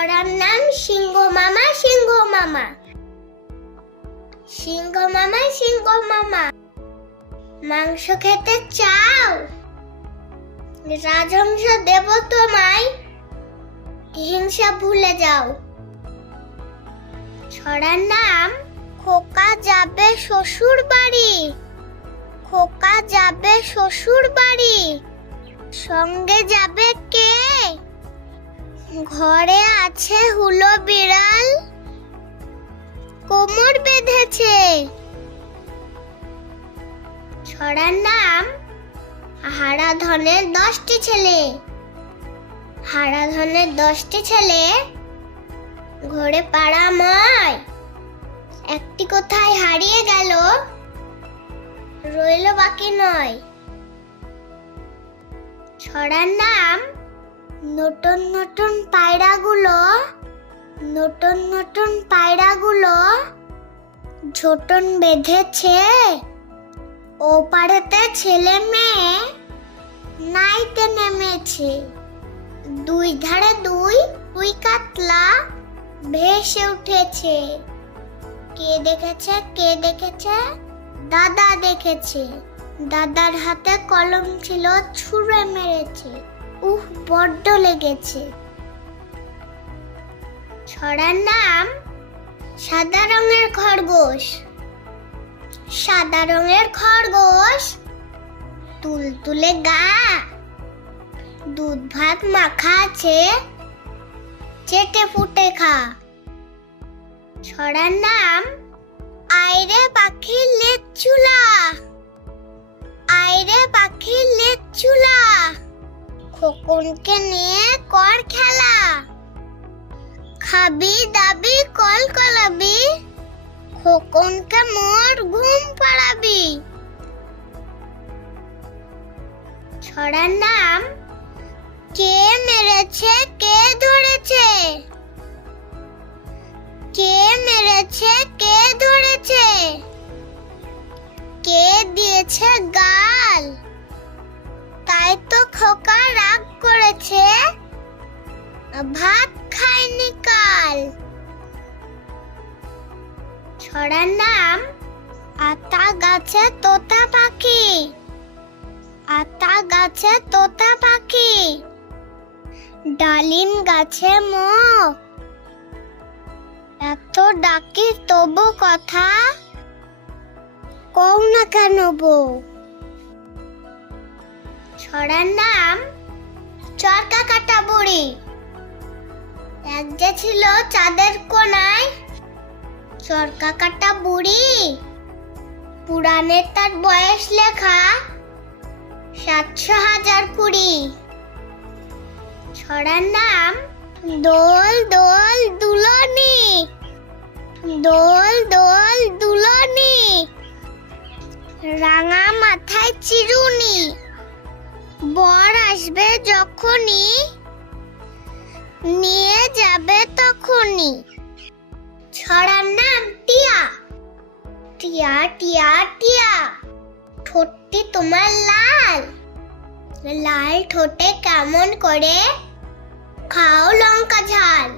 ছড়ার নাম সিংহ মামা সিংহ মামা। সিংহ মামা সিংহ মামা, মাংস খেতে চাও? রাজহংস দেব তোমায়, হিংসা ভুলে যাও। ছড়ার নাম খোকা যাবে শ্বশুর বাড়ি। খোকা যাবে শ্বশুর বাড়ি, সঙ্গে যাবে কে? ঘরে আছে হুলো বিড়াল, কোমর বেঁধেছে। ছড়ার নাম হারাধনের 10টি ছেলে। হারাধনের 10টি ছেলে ঘরে পাড়াময়, একটি কোথায় হারিয়ে গেল, রইল বাকি নয়। ছড়ার নাম নতুন নতুন পায়রাগুলো। নতুন নতুন পায়রাগুলো ঝোটন বেঁধেছে, ও পাড়েতে ছেলে মেয়ে নাইতে নেমেছে। দুই ধারে দুই কাতলা ভেসে উঠেছে। কে দেখেছে কে দেখেছে? দাদা দেখেছে। দাদার হাতে কলম ছিল, ছুঁড়ে মেরেছে। বড্ড লেগেছে। ছড়ার নাম সাদা রঙের খরগোশ। সাদা রঙের খরগোশ তুলতুলে গা, দুধ ভাত মাখা আছে, চেটে ফুটে খা। ছড়ার নাম আইরে পাখির লেজ চুলা। আইরে পাখির লেজ চুলা, খোকনকে নিয়ে কর খেলা। খাবি দাবি কল কলাবি, খোকনকে মোর ঘুম পাড়াবি। ছড়ার নাম কে মেরেছে কে ধরেছে। কে মেরেছে কে ধরেছে, কে দিয়েছে গাল, তাই তো খোকা রাগ করেছে, ভাত খায়নি কাল। ছড়ার নাম আতা গাছে তোতা পাখি। আতা গাছে তোতা পাখি, ডালিম গাছে মো, এত ডাকি তবু কথা কও না কেন বউ। ছড়ার নাম চরকা কাটা বুড়ি। এক যে ছিল চাঁদের কোনায়, চরকা কাটা বুড়ি, পুরাণে তার বয়স লেখা 700,020। ছড়ার নাম দোল দোল দুলনি। দোল দোল দুলনি, রাঙা মাথায় চিরুনি, বর আসবে যখনই, নিয়ে যাবে তখনই। ছড়ার নাম টিয়া। টিয়া টিয়া টিয়া, ঠোঁটটি তোমার লাল। লাল ঠোঁটে কেমন করে খাও লঙ্কা ঝাল।